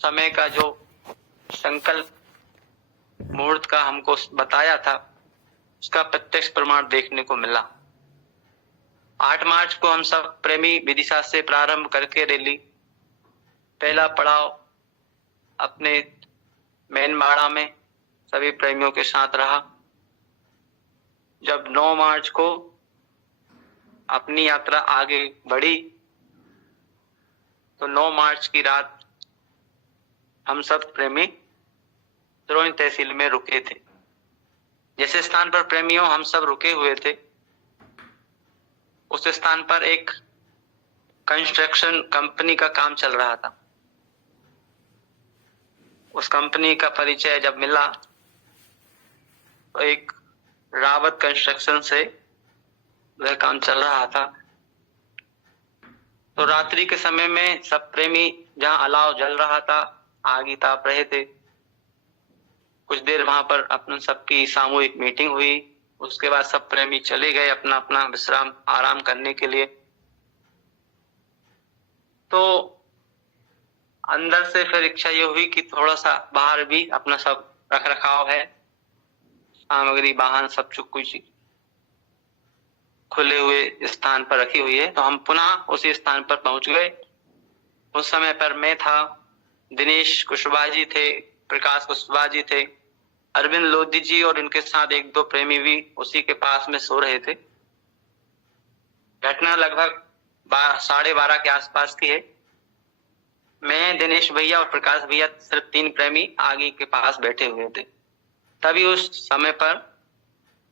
समय का जो संकल्प मुहूर्त का हमको बताया था, उसका प्रत्यक्ष प्रमाण देखने को मिला। 8 मार्च को हम सब प्रेमी विदिशा से प्रारंभ करके रैली पहला पड़ाव अपने मेन बाड़ा में सभी प्रेमियों के साथ रहा। जब 9 मार्च को अपनी यात्रा आगे बढ़ी तो 9 मार्च की रात हम सब प्रेमी द्रोणी तहसील में रुके थे। जिस स्थान पर प्रेमियों हम सब रुके हुए थे, उस स्थान पर एक कंस्ट्रक्शन कंपनी का काम चल रहा था। उस कंपनी का परिचय जब मिला तो एक रावत कंस्ट्रक्शन से वह काम चल रहा था। तो रात्रि के समय में सब प्रेमी जहां अलाव जल रहा था, आग ताप रहे थे, कुछ देर वहां पर अपन सबकी सामूहिक मीटिंग हुई। उसके बाद सब प्रेमी चले गए अपना अपना विश्राम आराम करने के लिए। तो अंदर से फिर इच्छा ये हुई कि थोड़ा सा बाहर भी अपना सब रख रखाव है, सामग्री वाहन सब कुछ खुले हुए स्थान पर रखी हुई है। तो हम पुनः उसी स्थान पर पहुंच गए। उस समय पर मैं था, दिनेश कुशवाहा जी थे, प्रकाश कुशवाहा जी थे, अरविंद लोधी जी और इनके साथ 1-2 प्रेमी भी उसी के पास में सो रहे थे। घटना लगभग 12:30 के आसपास की है। मैं, दिनेश भैया और प्रकाश भैया सिर्फ 3 प्रेमी आगे के पास बैठे हुए थे। तभी उस समय पर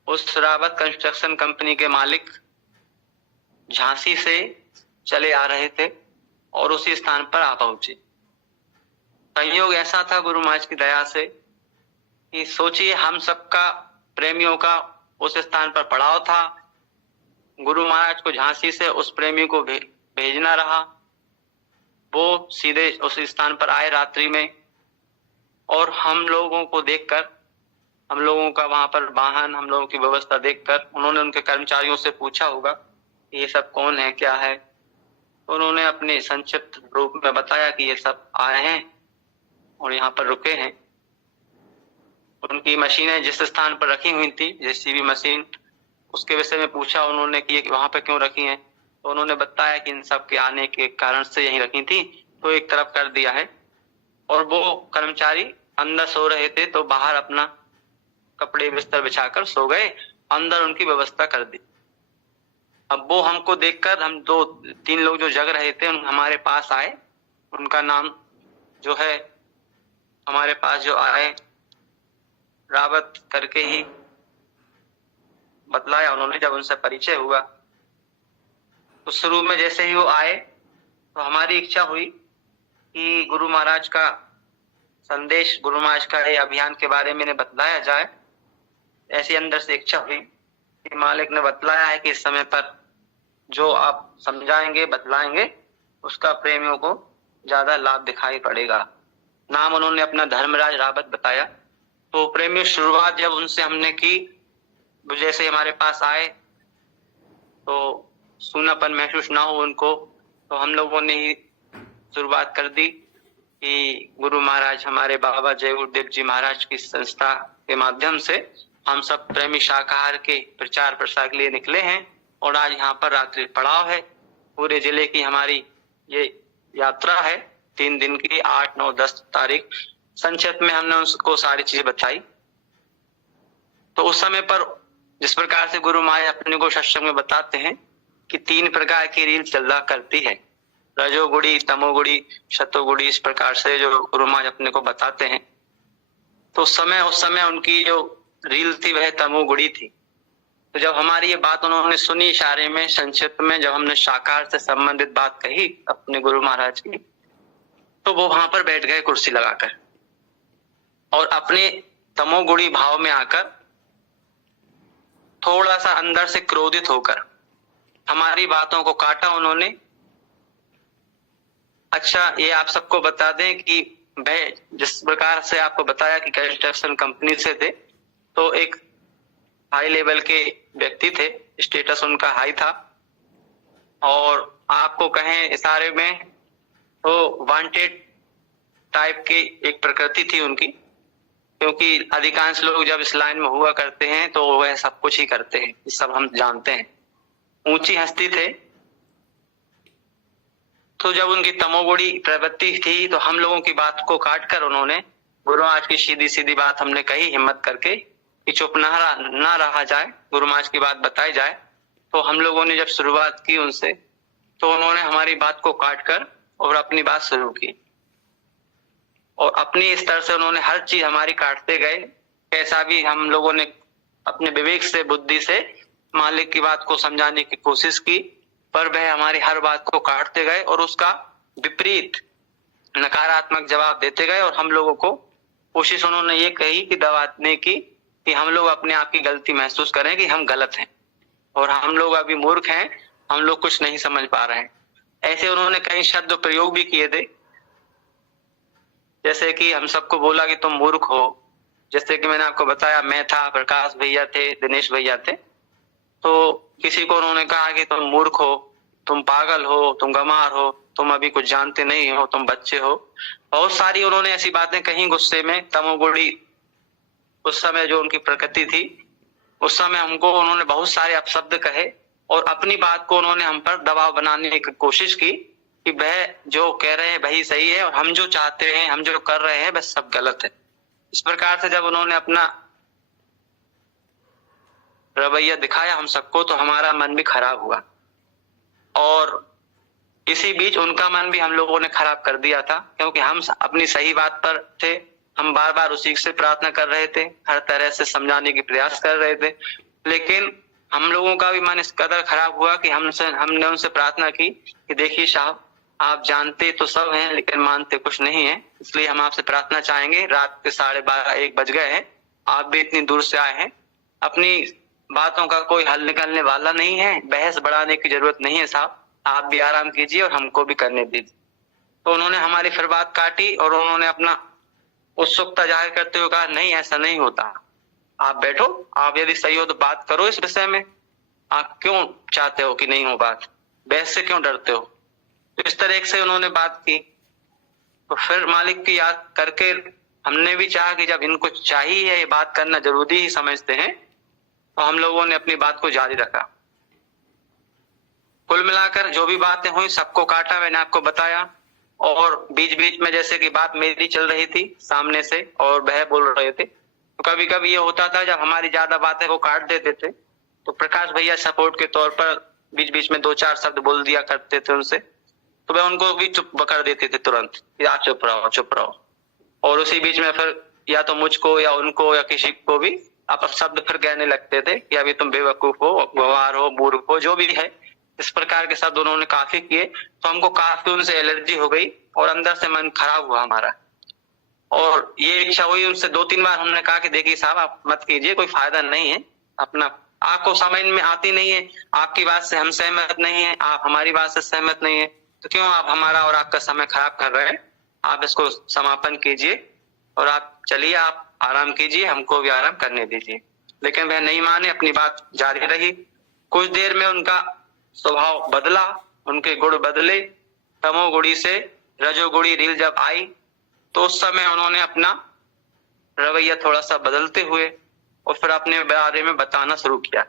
उस रावत कंस्ट्रक्शन कंपनी के मालिक झांसी से चले आ रहे थे और उसी स्थान पर आ पहुंचे। संयोग ऐसा था गुरु महाराज की दया से कि सोचिए हम सबका प्रेमियों का उस स्थान पर पड़ाव था, गुरु महाराज को झांसी से उस प्रेमी को भेजना रहा। वो सीधे उस स्थान पर आए रात्रि में और हम लोगों को देखकर, हम लोगों का वहां पर वाहन, हम लोगों की व्यवस्था देखकर उन्होंने उनके कर्मचारियों से पूछा होगा कि ये सब कौन है, क्या है। तो उन्होंने अपने संक्षिप्त रूप में बताया कि ये सब आए हैं और यहाँ पर रुके हैं। उनकी मशीनें जिस स्थान पर रखी हुई थी, जेसीबी मशीन, उसके विषय में पूछा उन्होंने कि वहां पर क्यों रखी हैं। तो उन्होंने बताया कि इन सब के आने के कारण से यहीं रखी थी, तो एक तरफ कर दिया है। और वो कर्मचारी अंदर सो रहे थे तो बाहर अपना कपड़े बिस्तर बिछाकर सो गए, अंदर उनकी व्यवस्था कर दी। अब वो हमको देखकर, हम 2-3 लोग जो जग रहे थे हमारे पास आए। उनका नाम जो है हमारे पास जो आए, रावत करके ही बतलाया उन्होंने। जब उनसे परिचय हुआ तो शुरू में जैसे ही वो आए तो हमारी इच्छा हुई कि गुरु महाराज का संदेश, गुरु महाराज का ये अभियान के बारे में बतलाया जाए। ऐसी अंदर से इच्छा हुई कि मालिक ने बतलाया है कि इस समय पर जो आप समझाएंगे, बतलाएंगे, उसका प्रेमियों को ज्यादा लाभ दिखाई पड़ेगा। नाम उन्होंने अपना धर्मराज रावत बताया। तो प्रेमी शुरुआत जब उनसे हमने की, जैसे हमारे पास आए तो सूनापन महसूस ना हो उनको, तो हम लोगों ने ही शुरुआत कर दी कि गुरु महाराज, हमारे बाबा जय गुरुदेव जी महाराज की संस्था के माध्यम से हम सब प्रेमी शाकाहार के प्रचार प्रसार के लिए निकले हैं और आज यहाँ पर रात्रि पड़ाव है। पूरे जिले की हमारी ये यात्रा है 3 दिन की, 8, 9, 10 तारीख। संक्षिप्त में हमने उसको सारी चीजें बताई। तो उस समय पर जिस प्रकार से गुरु महाराज अपने को सत्संग में बताते हैं कि 3 प्रकार की रील चला करती है, रजोगुड़ी, तमोगुड़ी, शतोगुड़ी, इस प्रकार से जो गुरु महाराज अपने को बताते हैं। तो उस समय उनकी जो रील थी वह तमोगुड़ी थी। तो जब हमारी ये बात उन्होंने सुनी इशारे में, संक्षिप्त में, जब हमने शाकाहार से संबंधित बात कही अपने गुरु महाराज की, तो वो वहां पर बैठ गए कुर्सी लगाकर और अपने तमोगुणी भाव में आकर थोड़ा सा अंदर से क्रोधित होकर हमारी बातों को काटा उन्होंने। अच्छा, ये आप सबको बता दें कि वह जिस प्रकार से आपको बताया कि कंस्ट्रक्शन कंपनी से थे, तो एक हाई लेवल के व्यक्ति थे, स्टेटस उनका हाई था और आपको कहें इशारे में तो वांटेड टाइप की एक प्रकृति थी उनकी, क्योंकि अधिकांश लोग जब इस लाइन में हुआ करते हैं तो वह सब कुछ ही करते हैं, ये सब हम जानते हैं। ऊंची हस्ती थे, तो जब उनकी तमोगुणी प्रवृत्ति थी तो हम लोगों की बात को काट कर उन्होंने, गुरु महाराज की सीधी सीधी बात हमने कही हिम्मत करके कि चुप ना रहा जाए, गुरु महाराज की बात बताई जाए। तो हम लोगों ने जब शुरुआत की उनसे, तो उन्होंने हमारी बात को काट कर और अपनी बात शुरू की, और अपनी स्तर से उन्होंने हर चीज हमारी काटते गए। कैसा भी हम लोगों ने अपने विवेक से, बुद्धि से मालिक की बात को समझाने की कोशिश की, पर वह हमारी हर बात को काटते गए और उसका विपरीत नकारात्मक जवाब देते गए। और हम लोगों को कोशिश उन्होंने ये कही कि दबाने की, कि हम लोग अपने आप की गलती महसूस करें कि हम गलत हैं और हम लोग अभी मूर्ख हैं, हम लोग कुछ नहीं समझ पा रहे हैं। ऐसे उन्होंने कई शब्द प्रयोग भी किए थे, जैसे कि हम सबको बोला कि तुम मूर्ख हो। जैसे कि मैंने आपको बताया, मैं था, प्रकाश भैया थे, दिनेश भैया थे। तो किसी को उन्होंने कहा कि तुम मूर्ख हो, तुम पागल हो, तुम गंवार हो, तुम अभी कुछ जानते नहीं हो, तुम बच्चे हो। बहुत सारी उन्होंने ऐसी बातें कही गुस्से में, तमोगुणी उस समय जो उनकी प्रकृति थी, उस समय हमको उन्होंने बहुत सारे अपशब्द कहे और अपनी बात को उन्होंने हम पर दबाव बनाने की कोशिश की कि वह जो कह रहे हैं वही सही है और हम जो चाहते हैं, हम जो कर रहे हैं बस सब गलत है। इस प्रकार से जब उन्होंने अपना रवैया दिखाया हम सबको, तो हमारा मन भी खराब हुआ और इसी बीच उनका मन भी हम लोगों ने खराब कर दिया था, क्योंकि हम अपनी सही बात पर थे। हम बार बार उसी से प्रार्थना कर रहे थे, हर तरह से समझाने की प्रयास कर रहे थे, लेकिन हम लोगों का भी मन इस कदर खराब हुआ कि हमने उनसे प्रार्थना की कि देखिए साहब, आप जानते तो सब हैं लेकिन मानते कुछ नहीं है, इसलिए हम आपसे प्रार्थना चाहेंगे। रात के 12:30-1 बज गए हैं, आप भी इतनी दूर से आए हैं, अपनी बातों का कोई हल निकलने वाला नहीं है, बहस बढ़ाने की जरूरत नहीं है साहब, आप भी आराम कीजिए और हमको भी करने दीजिए। तो उन्होंने हमारी फिर बात काटी और उन्होंने अपना उत्सुकता जाहिर करते हुए कहा, नहीं ऐसा नहीं होता, आप बैठो, आप यदि सही हो तो बात करो इस विषय में, आप क्यों चाहते हो कि नहीं हो बात, बहस से क्यों डरते हो। तो इस तरह से उन्होंने बात की। तो फिर मालिक की याद करके हमने भी चाहा कि जब इनको चाहिए ये बात करना जरूरी ही समझते हैं, तो हम लोगों ने अपनी बात को जारी रखा। कुल मिलाकर जो भी बातें हुई सबको काटा, मैंने आपको बताया, और बीच बीच में जैसे कि बात मेरी चल रही थी सामने से और वह बोल रहे थे, तो कभी कभी ये होता था जब हमारी ज्यादा बातें वो काट देते थे, तो प्रकाश भैया सपोर्ट के तौर पर बीच बीच में 2-4 शब्द बोल दिया करते थे उनसे, तो वह उनको भी चुप कर देते थे तुरंत, आप चुप रहो चुप रहो। और उसी बीच में फिर या तो मुझको या उनको या किसी को भी आप शब्द फिर कहने लगते थे कि अभी तुम बेवकूफ हो, गंवार हो, मूर्ख हो, जो भी है, इस प्रकार के शब्द उन्होंने काफी किए। तो हमको काफी उनसे एलर्जी हो गई और अंदर से मन खराब हुआ हमारा, और ये इच्छा हुई उनसे 2-3 बार हमने कहा कि देखिए साहब, आप मत कीजिए, कोई फायदा नहीं है, अपना आपको समझ में आती नहीं है, आपकी बात से हम सहमत नहीं है, आप हमारी बात से सहमत नहीं है, तो क्यों आप हमारा और आपका समय खराब कर रहे हैं, आप इसको समापन कीजिए और आप चलिए, आप आराम कीजिए, हमको भी आराम करने दीजिए। लेकिन वह नहीं माने, अपनी बात जारी रही। कुछ देर में उनका स्वभाव बदला, उनके गुण बदले, तमोगुणी से रजोगुणी रील जब आई, तो उस समय उन्होंने अपना रवैया थोड़ा सा बदलते हुए और फिर अपने बारे में बताना शुरू किया।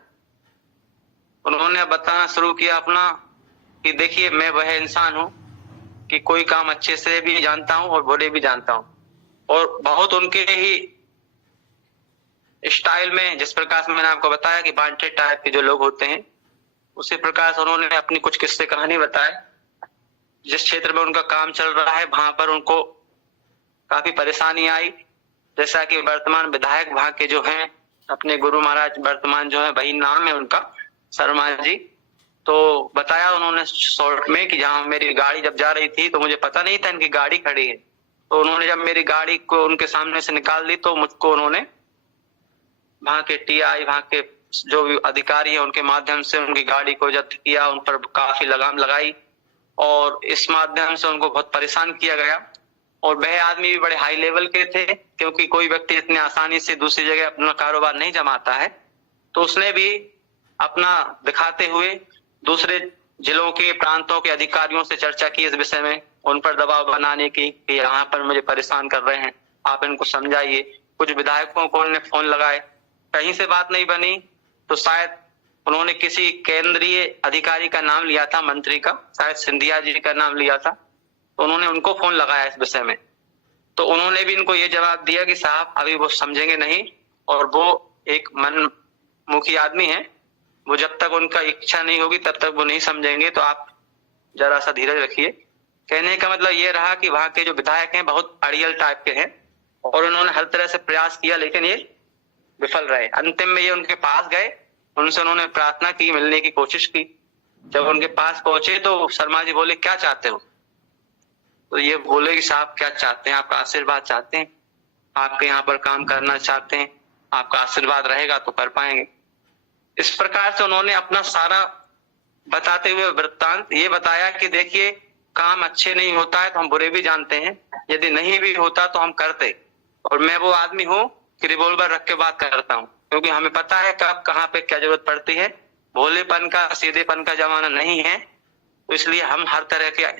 उन्होंने बताना शुरू किया अपना कि देखिए, मैं वह इंसान हूं कि कोई काम अच्छे से भी जानता हूं और बुरे भी जानता हूं, और बहुत उनके ही स्टाइल में, जिस प्रकार से मैंने आपको बताया कि वांटेड टाइप के जो लोग होते हैं, उसी प्रकार से उन्होंने अपनी कुछ किस्से कहानी बताए। जिस क्षेत्र में उनका काम चल रहा है वहां पर उनको काफी परेशानी आई, जैसा कि वर्तमान विधायक वहां के जो हैं, अपने गुरु महाराज वर्तमान जो है, वही नाम है उनका, शर्मा जी। तो बताया उन्होंने शॉर्ट में कि जहां मेरी गाड़ी जब जा रही थी तो मुझे पता नहीं था इनकी गाड़ी खड़ी है, तो उन्होंने जब मेरी गाड़ी को उनके सामने से निकाल दी, तो मुझको उन्होंने वहां के टीआई, वहां के जो भी अधिकारी है, उनके माध्यम से उनकी गाड़ी को जब्त किया, उन पर काफी लगाम लगाई और इस माध्यम से उनको बहुत परेशान किया गया। और वह आदमी भी बड़े हाई लेवल के थे, क्योंकि कोई व्यक्ति इतनी आसानी से दूसरी जगह अपना कारोबार नहीं जमाता है, तो उसने भी अपना दिखाते हुए दूसरे जिलों के, प्रांतों के अधिकारियों से चर्चा की इस विषय में उन पर दबाव बनाने की कि यहाँ पर मुझे परेशान कर रहे हैं, आप इनको समझाइए। कुछ विधायकों को उन्होंने फोन लगाए, कहीं से बात नहीं बनी, तो शायद उन्होंने किसी केंद्रीय अधिकारी का नाम लिया था, मंत्री का, शायद सिंधिया जी का नाम लिया था, तो उन्होंने उनको फोन लगाया इस विषय में। तो उन्होंने भी इनको ये जवाब दिया कि साहब अभी वो समझेंगे नहीं, और वो एक मनमुखी आदमी है, वो जब तक उनका इच्छा नहीं होगी तब तक वो नहीं समझेंगे, तो आप जरा सा धीरज रखिए। कहने का मतलब ये रहा कि वहां के जो विधायक हैं बहुत अड़ियल टाइप के हैं, और उन्होंने हर तरह से प्रयास किया लेकिन ये विफल रहे। अंतिम में ये उनके पास गए, उनसे उन्होंने प्रार्थना की, मिलने की कोशिश की। जब उनके पास पहुंचे तो शर्मा जी बोले क्या चाहते हो? तो ये बोले कि साहब क्या चाहते हैं, आपका आशीर्वाद चाहते हैं, आपके यहाँ पर काम करना चाहते हैं, आपका आशीर्वाद रहेगा तो कर पाएंगे। इस प्रकार से उन्होंने अपना सारा बताते हुए वृत्तांत ये बताया कि देखिए काम अच्छे नहीं होता है तो हम बुरे भी जानते हैं, यदि नहीं भी होता तो हम करते, और मैं वो आदमी हूँ कि रिवॉल्वर रख के बात करता हूँ, क्योंकि हमें पता है कब कहाँ पे क्या जरूरत पड़ती है। भोलेपन का सीधेपन का जमाना नहीं है, तो इसलिए हम हर तरह के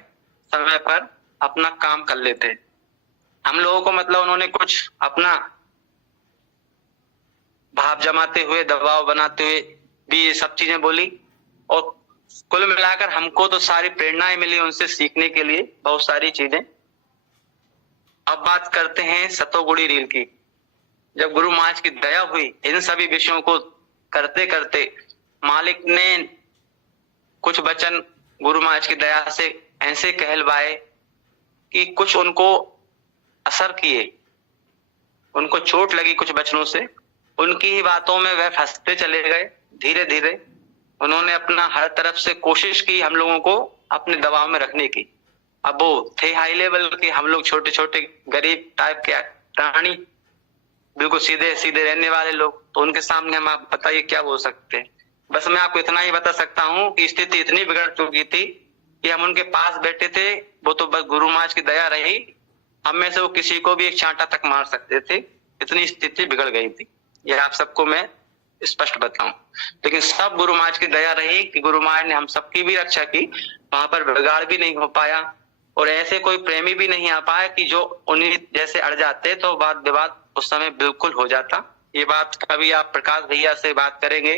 समय पर अपना काम कर लेते हैं। हम लोगों को मतलब उन्होंने कुछ अपना भाव जमाते हुए, दबाव बनाते हुए भी ये सब चीजें बोली, और कुल मिलाकर हमको तो सारी प्रेरणाएं मिली उनसे सीखने के लिए, बहुत सारी चीजें। अब बात करते हैं सतोगुड़ी रील की। जब गुरु महाराज की दया हुई, इन सभी विषयों को करते करते मालिक ने कुछ वचन गुरु महाराज की दया से ऐसे कहलवाए कि कुछ उनको असर किए, उनको चोट लगी कुछ वचनों से, उनकी ही बातों में वह फंसते चले गए। धीरे धीरे उन्होंने अपना हर तरफ से कोशिश की हम लोगों को अपने दबाव में रखने की। अब वो थे हाई लेवल के, हम लोग छोटे छोटे गरीब टाइप के प्राणी, बिल्कुल सीधे सीधे रहने वाले लोग, तो उनके सामने हम आप बताइए क्या बोल सकते हैं। बस मैं आपको इतना ही बता सकता हूँ कि स्थिति इतनी बिगड़ चुकी थी कि हम उनके पास बैठे थे, वो तो बस गुरु महाराज की दया रही, हम में से वो किसी को भी एक चांटा तक मार सकते थे, इतनी स्थिति बिगड़ गई थी। यह आप सबको मैं स्पष्ट बताऊं, लेकिन सब गुरु महाराज की दया रही कि गुरु महाराज ने हम सबकी भी रक्षा की, वहां पर बिगाड़ भी नहीं हो पाया, और ऐसे कोई प्रेमी भी नहीं आ पाया कि जो उन्हीं जैसे अड़ जाते तो वाद विवाद उस समय बिल्कुल हो जाता। ये बात कभी आप प्रकाश भैया से बात करेंगे,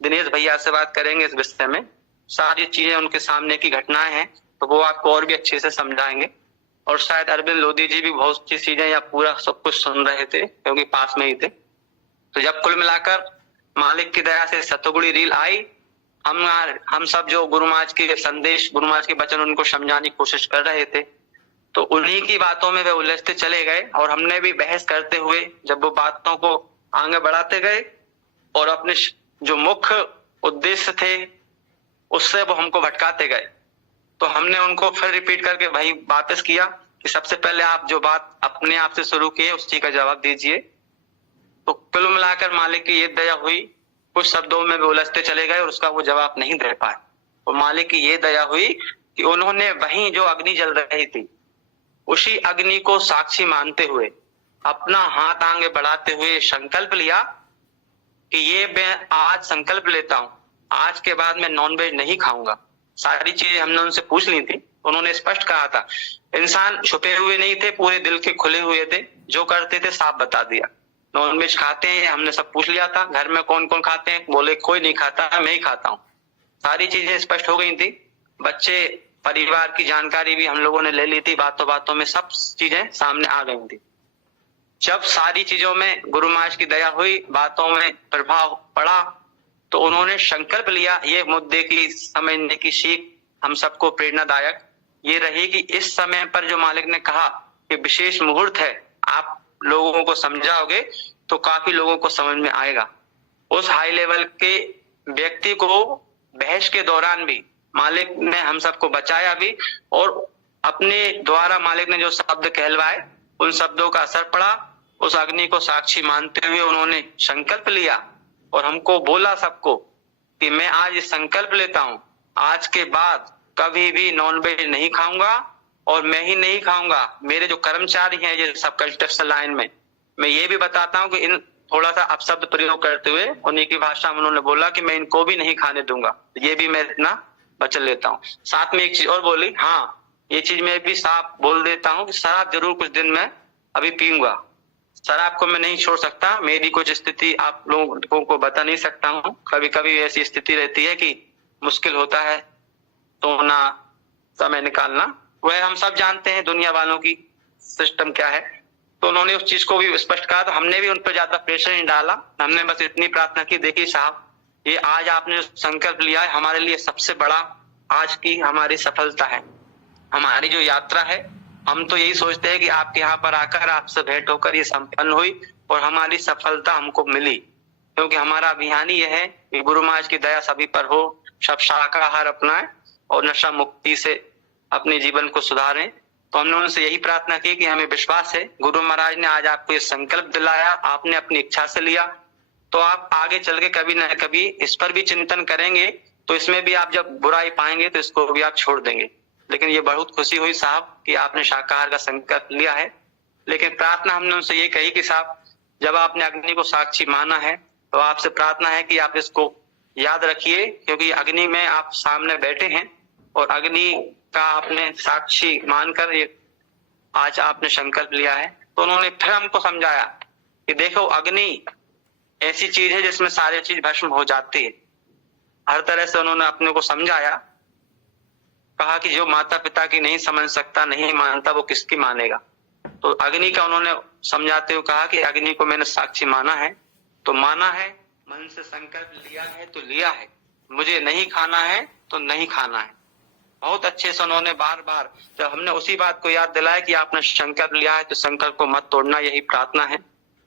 दिनेश भैया से बात करेंगे इस विषय में, सारी चीजें उनके सामने की घटनाएं हैं, तो वो आपको और भी अच्छे से समझाएंगे। और शायद अरविंद लोधी जी भी बहुत सी चीजें या पूरा सब कुछ सुन रहे थे क्योंकि पास में ही थे। तो जब कुल मिलाकर मालिक की दया से सतोगुड़ी रील आई, हम सब जो गुरु महाराज के संदेश, गुरु महाराज के वचन उनको समझाने की कोशिश कर रहे थे, तो उन्हीं की बातों में वे उलझते चले गए, और हमने भी बहस करते हुए जब वो बातों को आगे बढ़ाते गए और अपने जो मुख्य उद्देश्य थे उससे वो हमको भटकाते गए, तो हमने उनको फिर रिपीट करके वही वापस किया कि सबसे पहले आप जो बात अपने आप से शुरू किए उस चीज का जवाब दीजिए। तो कुल मिलाकर मालिक की ये दया हुई, कुछ शब्दों में भी उलझते चले गए और उसका वो जवाब नहीं दे पाए। तो मालिक की ये दया हुई कि उन्होंने वहीं जो अग्नि जल रही थी उसी अग्नि को साक्षी मानते हुए अपना हाथ आगे बढ़ाते हुए संकल्प लिया कि ये मैं आज संकल्प लेता हूं, आज के बाद मैं नॉनवेज नहीं खाऊंगा। सारी चीजें हमने उनसे पूछ ली थी, उन्होंने स्पष्ट कहा था। इंसान छुपे हुए नहीं थे, पूरे दिल के खुले हुए थे, जो करते थे साफ बता दिया। नॉनवेज खाते हैं हमने सब पूछ लिया था, घर में कौन कौन खाते हैं, बोले कोई नहीं खाता है, मैं ही खाता हूँ। सारी चीजें स्पष्ट हो गई थी, बच्चे परिवार की जानकारी भी हम लोगों ने ले ली थी, बातों बातों में सब चीजें सामने आ गई थी। जब सारी चीजों में गुरु महाराज की दया हुई, बातों में प्रभाव पड़ा, तो उन्होंने संकल्प लिया। ये मुद्दे की समझने की सीख हम सबको प्रेरणादायक ये रही कि इस समय पर जो मालिक ने कहा कि विशेष मुहूर्त है, आप लोगों को समझाओगे तो काफी लोगों को समझ में आएगा। उस हाई लेवल के व्यक्ति को बहस के दौरान भी मालिक ने हम सबको बचाया भी, और अपने द्वारा मालिक ने जो शब्द कहलवाए उन शब्दों का असर पड़ा। उस अग्नि को साक्षी मानते हुए उन्होंने संकल्प लिया और हमको बोला सबको कि मैं आज ये संकल्प लेता हूं, आज के बाद कभी भी नॉनवेज नहीं खाऊंगा, और मैं ही नहीं खाऊंगा, मेरे जो कर्मचारी हैं ये सब कंस्ट्रक्शन लाइन में, मैं ये भी बताता हूं कि इन थोड़ा सा अपशब्द प्रयोग करते हुए उन्हीं की भाषा में उन्होंने बोला कि मैं इनको भी नहीं खाने दूंगा, ये भी मैं इतना वचन लेता हूँ। साथ में एक चीज और बोली, हाँ ये चीज मैं भी साफ बोल देता हूँ कि शराब जरूर कुछ दिन में अभी पीऊंगा। शराब को मैं नहीं छोड़ सकता, मेरी कुछ स्थिति आप लोगों को बता नहीं सकता हूँ। कभी कभी ऐसी स्थिति रहती है कि मुश्किल होता है सोना, समय निकालना, वह हम सब जानते हैं दुनिया वालों की सिस्टम क्या है। तो उन्होंने उस चीज को भी स्पष्ट कहा, तो हमने भी उन पर ज्यादा प्रेशर नहीं डाला। हमने बस इतनी प्रार्थना की, देखिए साहब ये आज आपने जो संकल्प लिया है हमारे लिए सबसे बड़ा आज की हमारी सफलता है, हमारी जो यात्रा है। हम तो यही सोचते हैं कि आपके यहाँ पर आकर आपसे भेंट होकर ये संपन्न हुई और हमारी सफलता हमको मिली, क्योंकि हमारा अभियान ही यह है कि गुरु महाराज की दया सभी पर हो, सब शाकाहार अपनाएं और नशा मुक्ति से अपने जीवन को सुधारें। तो हमने उनसे यही प्रार्थना की कि हमें विश्वास है गुरु महाराज ने आज आपको ये संकल्प दिलाया, आपने अपनी इच्छा से लिया, तो आप आगे चल के कभी न कभी इस पर भी चिंतन करेंगे, तो इसमें भी आप जब बुराई पाएंगे तो इसको भी आप छोड़ देंगे। लेकिन ये बहुत खुशी हुई साहब कि आपने शाकाहार का संकल्प लिया है। लेकिन प्रार्थना हमने उनसे ये कही कि साहब जब आपने अग्नि को साक्षी माना है तो आपसे प्रार्थना है कि आप इसको याद रखिए, क्योंकि अग्नि में आप सामने बैठे हैं और अग्नि का आपने साक्षी मानकर ये आज आपने संकल्प लिया है। तो उन्होंने फिर हमको समझाया कि देखो अग्नि ऐसी चीज है जिसमें सारी चीज भस्म हो जाती है। हर तरह से उन्होंने अपने को समझाया, कहा कि जो माता पिता की नहीं समझ सकता, नहीं मानता, वो किसकी मानेगा। तो अग्नि का उन्होंने समझाते हुए कहा कि अग्नि को मैंने साक्षी माना है तो माना है, मन से संकल्प लिया है तो लिया है, मुझे नहीं खाना है तो नहीं खाना है। बहुत अच्छे से उन्होंने बार बार, जब हमने उसी बात को याद दिलाया कि आपने संकल्प लिया है तो संकल्प को मत तोड़ना, यही प्रार्थना है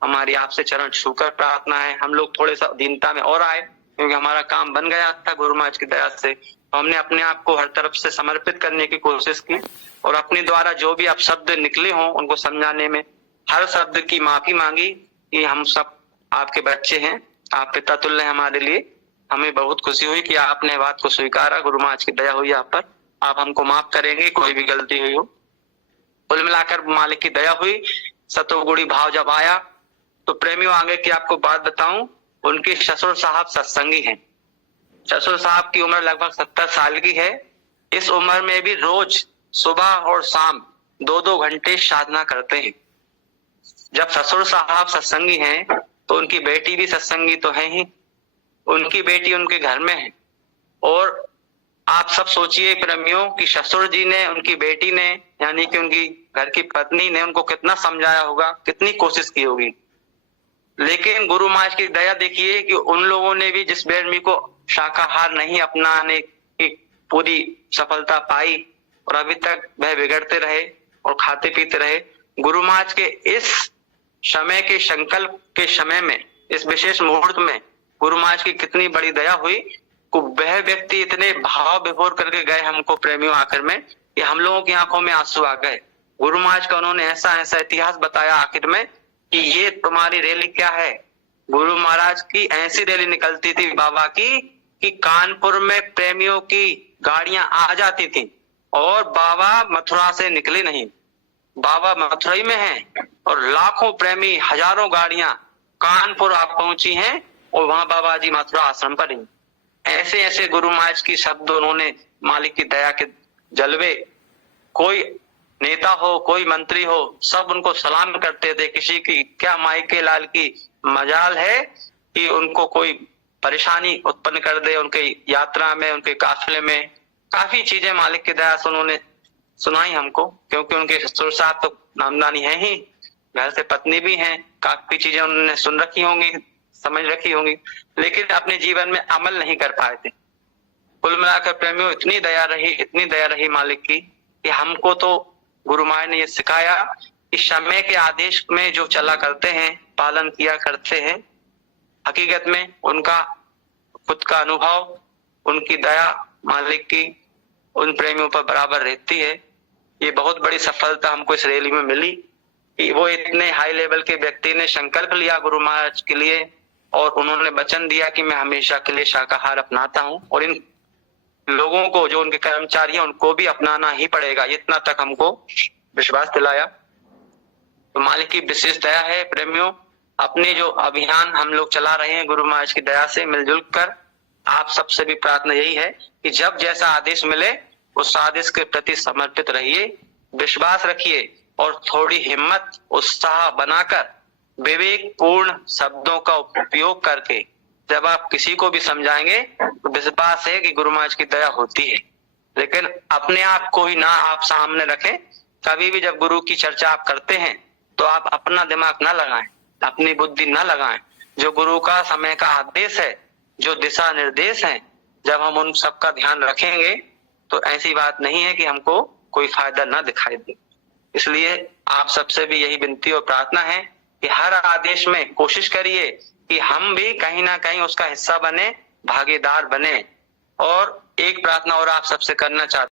हमारी, आपसे चरण छूकर प्रार्थना है। हम लोग थोड़े सा दीनता में और आए क्योंकि हमारा काम बन गया था गुरु महाराज की दया से। तो हमने अपने आप को हर तरफ से समर्पित करने की कोशिश की और अपने द्वारा जो भी आप शब्द निकले हों उनको समझाने में हर शब्द की माफी मांगी कि हम सब आपके बच्चे हैं, आप पिता तुल्य हैं हमारे लिए। हमें बहुत खुशी हुई कि आपने बात को स्वीकारा, गुरु महाराज की दया हुई आप पर, आप हमको माफ करेंगे कोई भी गलती हुई हो। कुल मिलाकर मालिक की दया हुई, सतोगुणी भाव जब आया तो प्रेमियों आगे की आपको बात बताऊं, उनके ससुर साहब सत्संगी हैं। ससुर साहब की उम्र लगभग 70 साल की है। इस उम्र में भी रोज सुबह और शाम 2-2 घंटे साधना करते हैं। जब ससुर साहब सत्संगी हैं तो उनकी बेटी भी सत्संगी तो है ही, उनकी बेटी उनके घर में है। और आप सब सोचिए प्रेमियों कि ससुर जी ने, उनकी बेटी ने, यानी कि उनकी घर की पत्नी ने उनको कितना समझाया होगा, कितनी कोशिश की होगी। लेकिन गुरु महाराज की दया देखिए कि उन लोगों ने भी जिस प्रेमी को शाकाहार नहीं अपनाने की पूरी सफलता पाई और अभी तक वह बिगड़ते रहे और खाते पीते रहे। गुरु महाराज के इस समय के संकल्प के समय में, इस विशेष मुहूर्त में गुरु महाराज की कितनी बड़ी दया हुई कि वह व्यक्ति इतने भाव विभोर करके गए हमको प्रेमियों आखिर में कि हम लोगों की आंखों में आंसू आ गए। गुरु महाराज का उन्होंने ऐसा ऐसा इतिहास बताया आखिर में कि ये तुम्हारी रैली क्या है। गुरु महाराज की ऐसी रैली निकलती थी बाबा की कि कानपुर में प्रेमियों की गाड़ियां आ जाती थी और बाबा मथुरा से निकले नहीं, बाबा मथुरा ही में हैं और लाखों प्रेमी, हजारों गाड़ियां कानपुर आ पहुंची हैं और वहां बाबा जी मथुरा आश्रम पर ही। ऐसे ऐसे गुरु महाराज की शब्द उन्होंने, मालिक की दया के जलवे, कोई नेता हो कोई मंत्री हो सब उनको सलाम करते थे। किसी की क्या माई के लाल की मजाल है कि उनको कोई परेशानी उत्पन्न कर दे। उनके यात्रा में, उनके काफिले में काफी चीजें मालिक की दया से उन्होंने सुनाई हमको, क्योंकि उनके ससुर साहब तो नामदानी है ही, घर से पत्नी भी हैं, काफी चीजें उन्होंने सुन रखी होंगी, समझ रखी होंगी, लेकिन अपने जीवन में अमल नहीं कर पाए थे। कुल मिलाकर प्रेमियों इतनी दया रही, इतनी दया रही मालिक की कि हमको तो गुरु महाराज ने ये सिखाया कि समय के आदेश में जो चला करते हैं, पालन किया करते हैं, हकीकत में उनका खुद का अनुभव, उनकी दया मालिक की उन प्रेमियों पर बराबर रहती है। ये बहुत बड़ी सफलता हमको इस रैली में मिली कि वो इतने हाई लेवल के व्यक्ति ने संकल्प लिया गुरु महाराज के लिए और उन्होंने वचन दिया कि मैं हमेशा के लिए शाकाहार अपनाता हूं और इन लोगों को, जो उनके कर्मचारी हैं, उनको भी अपनाना ही पड़ेगा, इतना तक हमको विश्वास दिलाया। तो मालिक की विशेष दया है प्रेमियों। अपने जो अभियान हम लोग चला रहे हैं गुरु महाराज की दया से मिलजुल कर, आप सबसे भी प्रार्थना यही है कि जब जैसा आदेश मिले उस आदेश के प्रति समर्पित रहिए, विश्वास रखिए और थोड़ी हिम्मत उत्साह बनाकर विवेकपूर्ण शब्दों का उपयोग करके जब आप किसी को भी समझाएंगे तो विश्वास है कि गुरु महाराज की दया होती है। लेकिन अपने आप को ही ना आप सामने रखें। कभी भी जब गुरु की चर्चा आप करते हैं तो आप अपना दिमाग ना लगाएं, अपनी बुद्धि ना लगाएं। जो गुरु का समय का आदेश है, जो दिशा निर्देश है, जब हम उन सबका ध्यान रखेंगे तो ऐसी बात नहीं है कि हमको कोई फायदा ना दिखाई दे। इसलिए आप सबसे भी यही विनती और प्रार्थना है कि हर आदेश में कोशिश करिए कि हम भी कहीं ना कहीं उसका हिस्सा बने, भागीदार बने। और एक प्रार्थना और आप सबसे करना चाहते